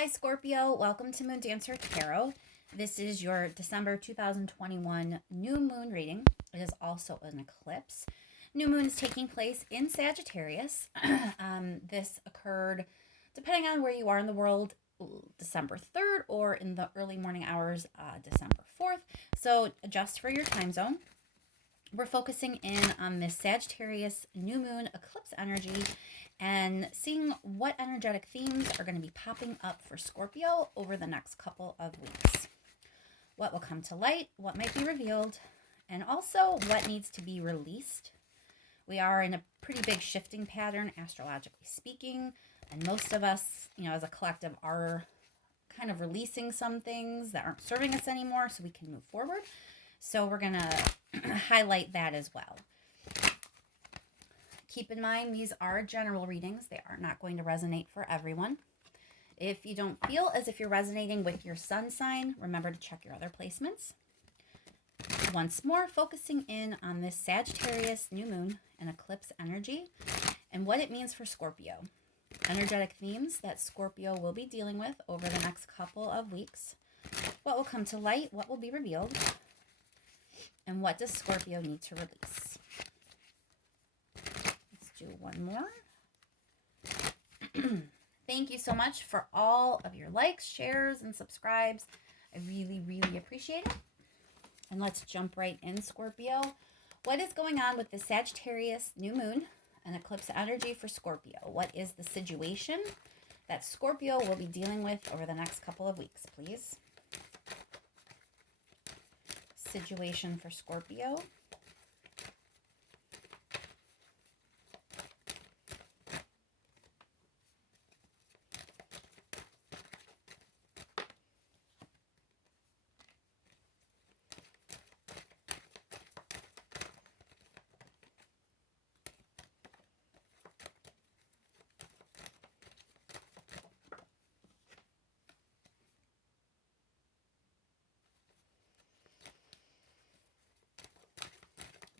Hi Scorpio, welcome to Moon Dancer Tarot. This is your December 2021 new moon reading. It is also an eclipse. New moon is taking place in Sagittarius. This occurred, depending on where you are in the world, December 3rd or in the early morning hours, December 4th. So adjust for your time zone. We're focusing in on this Sagittarius new moon eclipse energy and seeing what energetic themes are going to be popping up for Scorpio over the next couple of weeks. What will come to light, what might be revealed, and also what needs to be released. We are in a pretty big shifting pattern, astrologically speaking, and most of us, as a collective, are kind of releasing some things that aren't serving us anymore so we can move forward. So we're going to highlight that as well. Keep in mind, these are general readings. They are not going to resonate for everyone. If you don't feel as if you're resonating with your sun sign, remember to check your other placements. Once more, focusing in on this Sagittarius new moon and eclipse energy and what it means for Scorpio. Energetic themes that Scorpio will be dealing with over the next couple of weeks. What will come to light? What will be revealed? And what does Scorpio need to release? Let's do one more. Thank you so much for all of your likes, shares, and subscribes. I really, really appreciate it. And let's jump right in, Scorpio. What is going on with the Sagittarius new moon and eclipse energy for Scorpio? What is the situation that Scorpio will be dealing with over the next couple of weeks, please? Situation for Scorpio.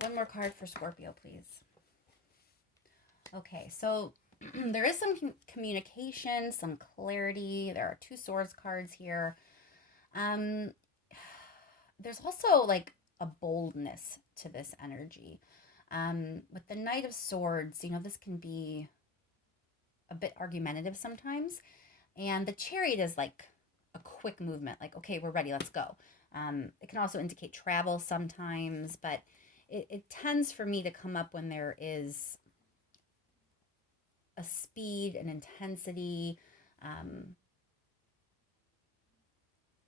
One more card for Scorpio, please. Okay, so there is some communication, some clarity. There are two swords cards here. There's also like a boldness to this energy. With the Knight of Swords, this can be a bit argumentative sometimes. And the Chariot is like a quick movement, like, okay, we're ready, let's go. It can also indicate travel sometimes, but it tends for me to come up when there is a speed, an intensity,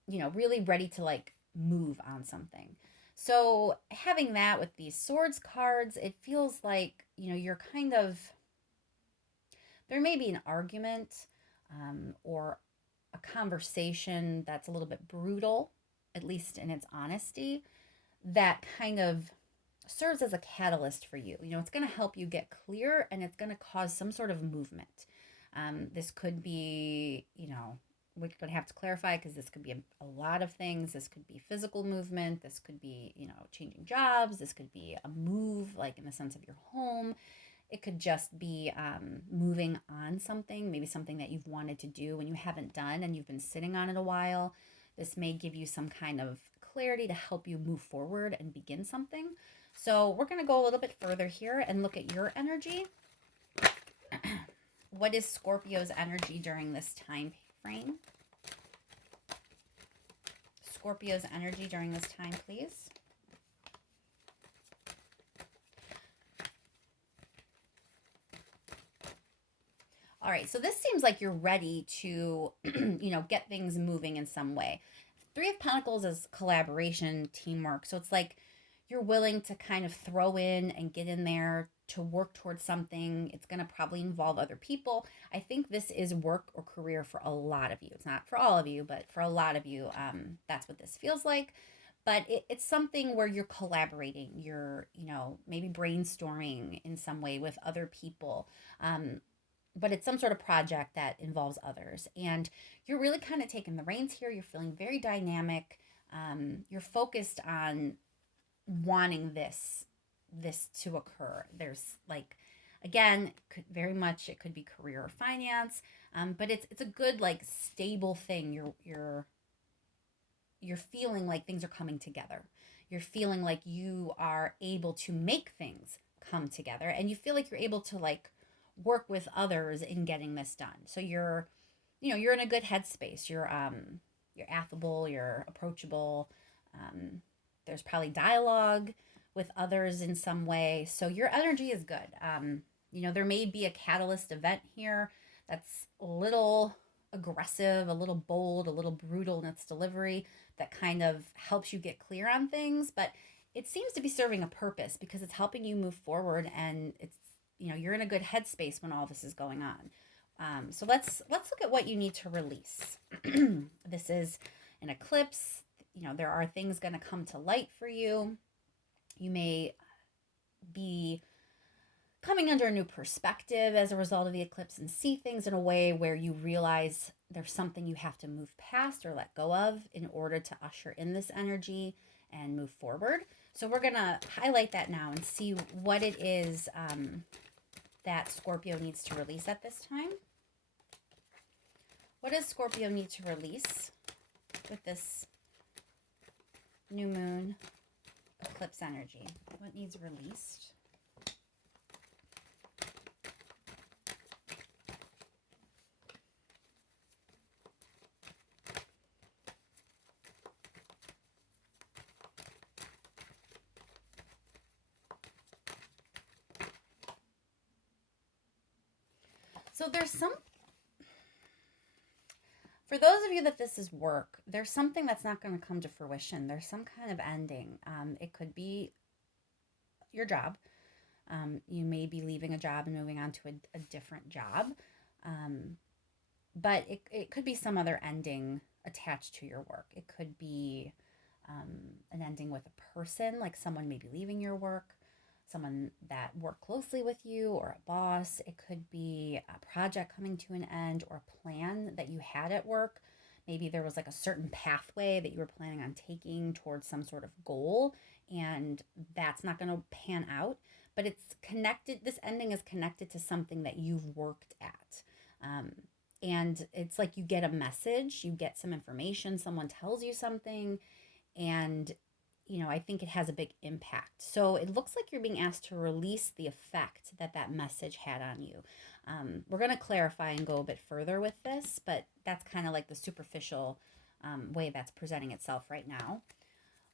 really ready to like move on something. So having that with these swords cards, it feels like, you're kind of, there may be an argument or a conversation that's a little bit brutal, at least in its honesty, that kind of serves as a catalyst for you. It's going to help you get clear and it's going to cause some sort of movement. This could be, we're going to have to clarify because this could be a lot of things. This could be physical movement. This could be, changing jobs. This could be a move, like in the sense of your home. It could just be moving on something, maybe something that you've wanted to do and you haven't done and you've been sitting on it a while. This may give you some kind of clarity to help you move forward and begin something. So we're going to go a little bit further here and look at your energy. What is Scorpio's energy during this time frame? Scorpio's energy during this time, please. All right, so this seems like you're ready to, get things moving in some way. Three of Pentacles is collaboration, teamwork. So it's like you're willing to kind of throw in and get in there to work towards something. It's going to probably involve other people. I think this is work or career for a lot of you. It's not for all of you, but for a lot of you, that's what this feels like. But it's something where you're collaborating. You're, maybe brainstorming in some way with other people. But it's some sort of project that involves others. And you're really kind of taking the reins here. You're feeling very dynamic. You're focused on wanting this to occur. There's like Again, it could be career or finance, but it's a good, like, stable thing. You're feeling like things are coming together. You're feeling like you are able to make things come together, and you feel like you're able to, like, work with others in getting this done. So you're in a good headspace. You're affable, you're approachable. There's probably dialogue with others in some way. So your energy is good. There may be a catalyst event here that's a little aggressive, a little bold, a little brutal in its delivery that kind of helps you get clear on things, but it seems to be serving a purpose because it's helping you move forward, and you're in a good headspace when all this is going on. So let's look at what you need to release. This is an eclipse. There are things going to come to light for you. You may be coming under a new perspective as a result of the eclipse and see things in a way where you realize there's something you have to move past or let go of in order to usher in this energy and move forward. So we're going to highlight that now and see what it is that Scorpio needs to release at this time. What does Scorpio need to release with this new moon eclipse energy? What needs released? So for those of you that this is work, there's something that's not going to come to fruition. There's some kind of ending. It could be your job. You may be leaving a job and moving on to a different job. But it could be some other ending attached to your work. It could be an ending with a person, like someone may be leaving your work, someone that worked closely with you, or a boss. It could be a project coming to an end, or a plan that you had at work. Maybe there was like a certain pathway that you were planning on taking towards some sort of goal, and that's not going to pan out. But it's connected. This ending is connected to something that you've worked at. And it's like you get a message, you get some information, someone tells you something, and I think it has a big impact. So it looks like you're being asked to release the effect that message had on you. We're going to clarify and go a bit further with this, but that's kind of like the superficial way that's presenting itself right now.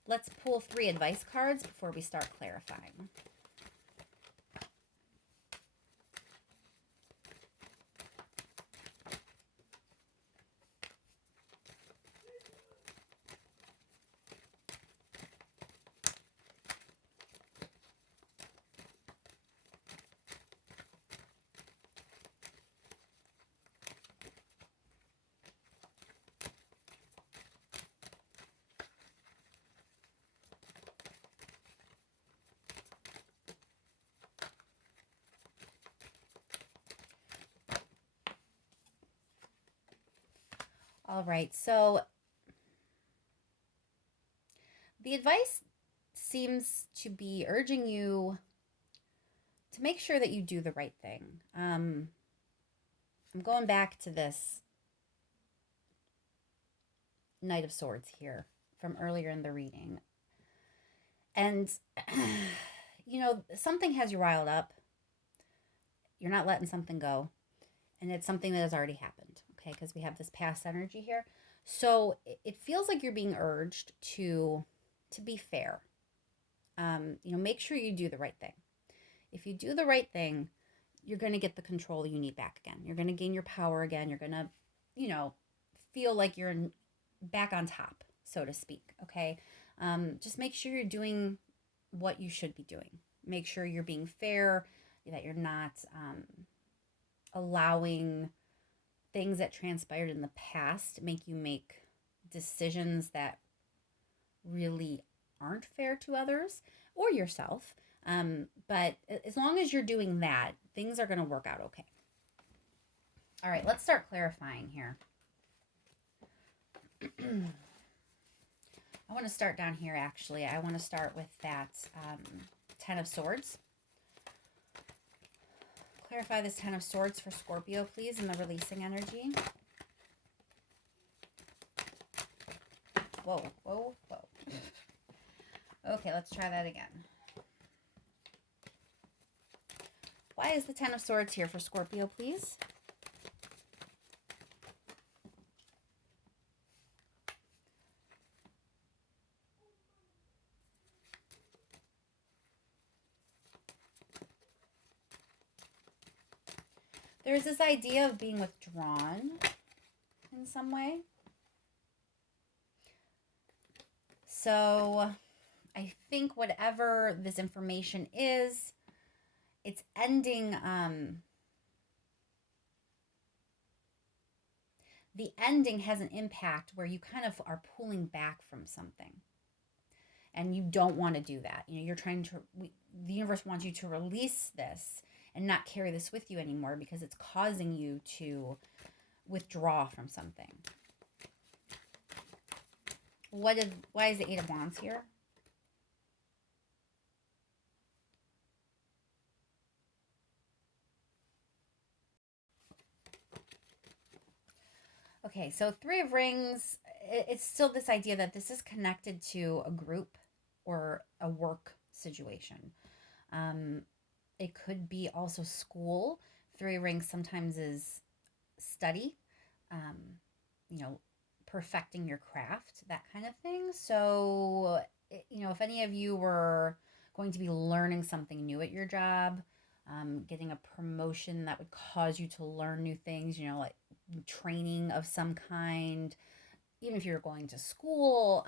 Let's pull 3 advice cards before we start clarifying. All right, so the advice seems to be urging you to make sure that you do the right thing. I'm going back to this Knight of Swords here from earlier in the reading. And, something has you riled up. You're not letting something go. And it's something that has already happened, okay? Because we have this past energy here. So it feels like you're being urged to be fair. Make sure you do the right thing. If you do the right thing, you're going to get the control you need back again. You're going to gain your power again. You're going to, feel like you're back on top, so to speak, okay? Just make sure you're doing what you should be doing. Make sure you're being fair, that you're not allowing things that transpired in the past make you make decisions that really aren't fair to others or yourself. But as long as you're doing that, things are going to work out okay. All right, let's start clarifying here. I want to start down here, actually. I want to start with that 10 of Swords. Clarify this Ten of Swords for Scorpio, please, in the releasing energy. Whoa, whoa, whoa. Okay, let's try that again. Why is the Ten of Swords here for Scorpio, please? There's this idea of being withdrawn in some way. So I think whatever this information is, it's ending, the ending has an impact where you kind of are pulling back from something. And you don't want to do that. You know, you're trying to, the universe wants you to release this and not carry this with you anymore because it's causing you to withdraw from something. Why is the Eight of Wands here? Okay, so Three of Rings, it's still this idea that this is connected to a group or a work situation. It could be also school. Three of Rings sometimes is study, you know, perfecting your craft, that kind of thing. So, you know, if any of you were going to be learning something new at your job, getting a promotion that would cause you to learn new things, you know, like training of some kind, even if you're going to school,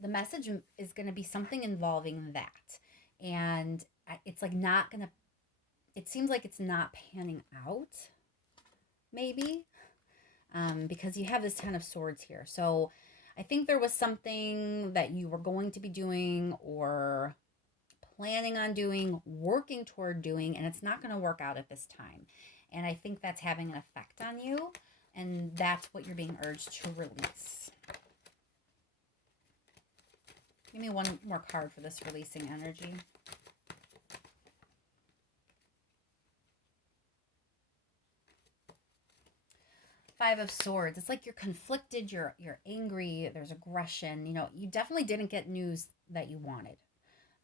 the message is going to be something involving that. And it's like not going to, it seems like it's not panning out, maybe, because you have this Ten of Swords here. So I think there was something that you were going to be doing or planning on doing, working toward doing, and it's not going to work out at this time. And I think that's having an effect on you, and that's what you're being urged to release. Give me one more card for this releasing energy. Five of Swords. It's like you're conflicted, you're angry, there's aggression. You know, you definitely didn't get news that you wanted.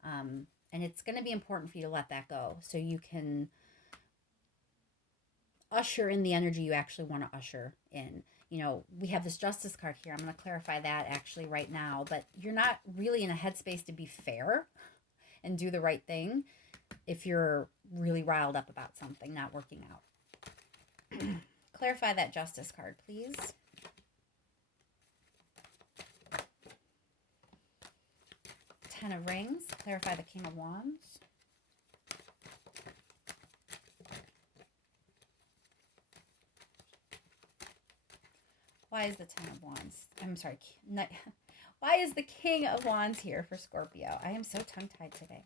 And it's going to be important for you to let that go so you can usher in the energy you actually want to usher in. You know, we have this Justice card here. I'm going to clarify that actually right now, but you're not really in a headspace to be fair and do the right thing if you're really riled up about something not working out. Clarify that Justice card, please. Ten of Rings. Clarify the King of Wands. Why is the Ten of Wands? I'm sorry. Why is the King of Wands here for Scorpio? I am so tongue-tied today.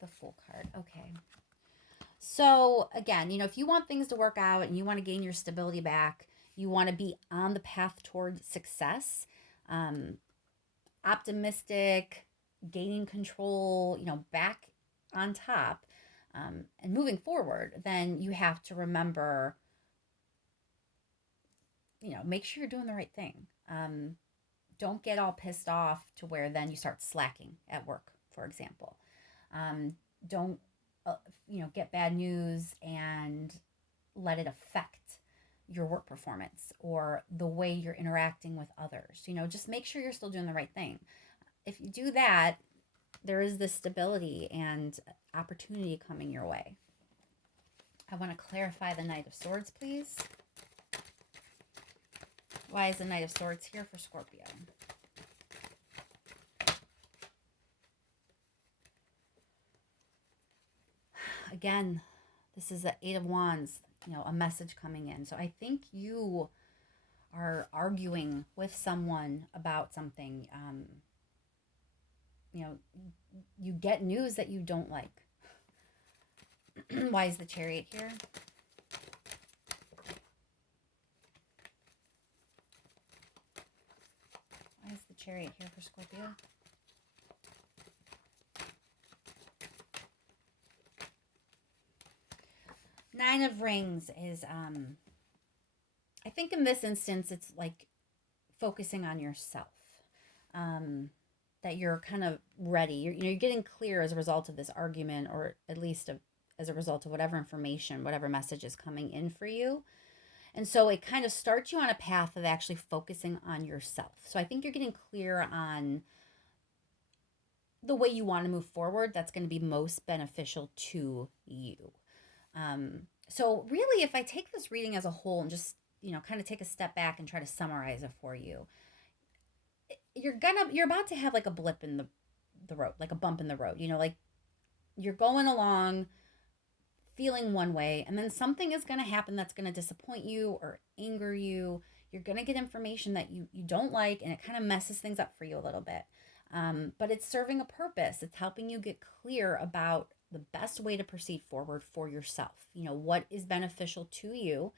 The Fool card. Okay. So again, you know, if you want things to work out and you want to gain your stability back, you want to be on the path toward success, optimistic, gaining control, you know, back on top, and moving forward, then you have to remember, you know, make sure you're doing the right thing. Don't get all pissed off to where then you start slacking at work, for example. Don't, you know, get bad news and let it affect your work performance or the way you're interacting with others. You know, just make sure you're still doing the right thing. If you do that, there is this stability and opportunity coming your way. I want to clarify the Knight of Swords, please. Why is the Knight of Swords here for Scorpio? Again, this is the Eight of Wands, you know, a message coming in. So I think you are arguing with someone about something. You know, you get news that you don't like. Why is the Chariot here? Why is the Chariot here for Scorpio? Nine of Rings is, I think in this instance, it's like focusing on yourself. That you're kind of ready. You're getting clear as a result of this argument, or at least as a result of whatever information, whatever message is coming in for you. And so it kind of starts you on a path of actually focusing on yourself. So I think you're getting clear on the way you want to move forward that's going to be most beneficial to you. So really, if I take this reading as a whole and just, kind of take a step back and try to summarize it for you, you're about to have like a blip in the road, like a bump in the road, like you're going along feeling one way, and then something is going to happen that's going to disappoint you or anger you. You're going to get information that you don't like, and it kind of messes things up for you a little bit. But it's serving a purpose. It's helping you get clear about the best way to proceed forward for yourself. What is beneficial to you,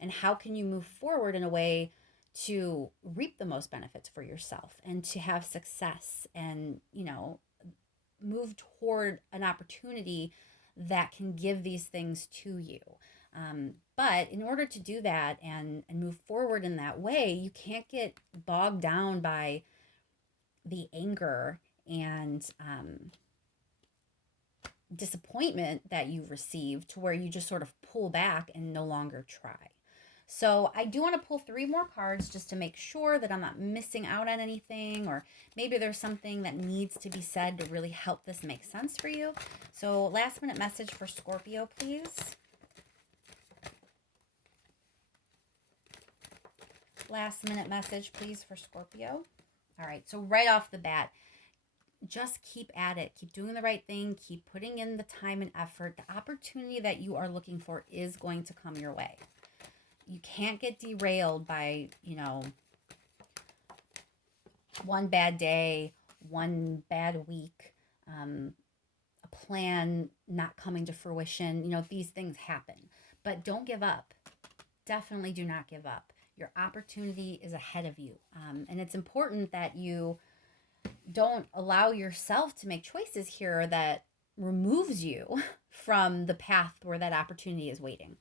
and how can you move forward in a way to reap the most benefits for yourself and to have success and, move toward an opportunity that can give these things to you. But in order to do that and move forward in that way, you can't get bogged down by the anger and disappointment that you receive to where you just sort of pull back and no longer try. So I do want to pull 3 more cards just to make sure that I'm not missing out on anything, or maybe there's something that needs to be said to really help this make sense for you. So last minute message for Scorpio, please. Last minute message, please, for Scorpio. All right, so right off the bat, just keep at it. Keep doing the right thing. Keep putting in the time and effort. The opportunity that you are looking for is going to come your way. You can't get derailed by, one bad day, one bad week, a plan not coming to fruition. These things happen. But don't give up. Definitely do not give up. Your opportunity is ahead of you. And it's important that you don't allow yourself to make choices here that removes you from the path where that opportunity is waiting.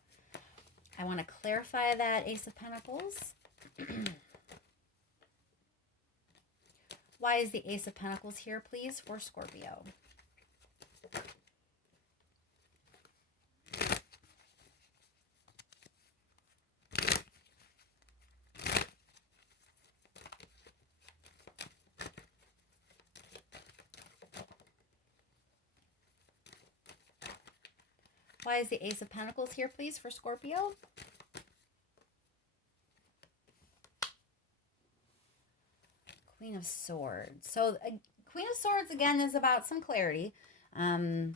I want to clarify that Ace of Pentacles. Why is the Ace of Pentacles here, please, for Scorpio? Why is the Ace of Pentacles here, please, for Scorpio? Queen of Swords. So Queen of Swords, again, is about some clarity. I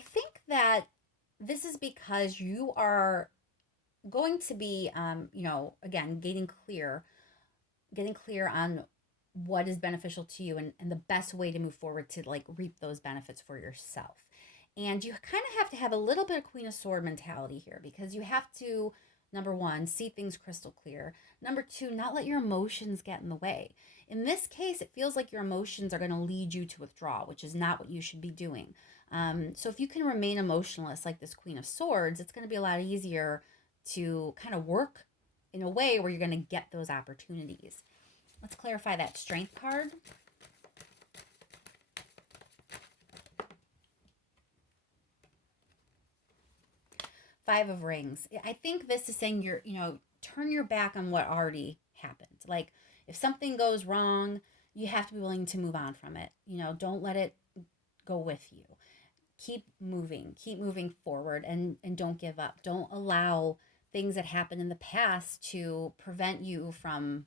think that this is because you are going to be, again, getting clear on what is beneficial to you and the best way to move forward to like reap those benefits for yourself. And you kind of have to have a little bit of Queen of Sword mentality here, because you have to, number 1, see things crystal clear. Number 2, not let your emotions get in the way. In this case, it feels like your emotions are going to lead you to withdraw, which is not what you should be doing. So if you can remain emotionless like this Queen of Swords, it's going to be a lot easier to kind of work in a way where you're going to get those opportunities. Let's clarify that Strength card. Five of Rings. I think this is saying turn your back on what already happened. Like if something goes wrong, you have to be willing to move on from it. Don't let it go with you. Keep moving forward and don't give up. Don't allow things that happened in the past to prevent you from,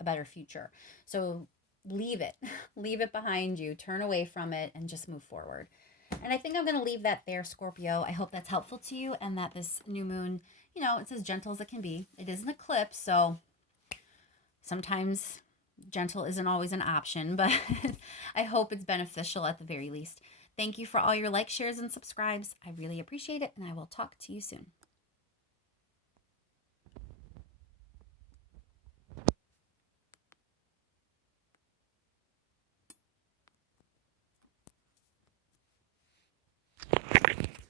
a better future. So leave it behind you, turn away from it, and just move forward. And I think I'm going to leave that there, Scorpio. I hope that's helpful to you, and that this new moon, it's as gentle as it can be. It is an eclipse, so sometimes gentle isn't always an option, but I hope it's beneficial at the very least. Thank you for all your likes, shares, and subscribes. I really appreciate it, and I will talk to you soon.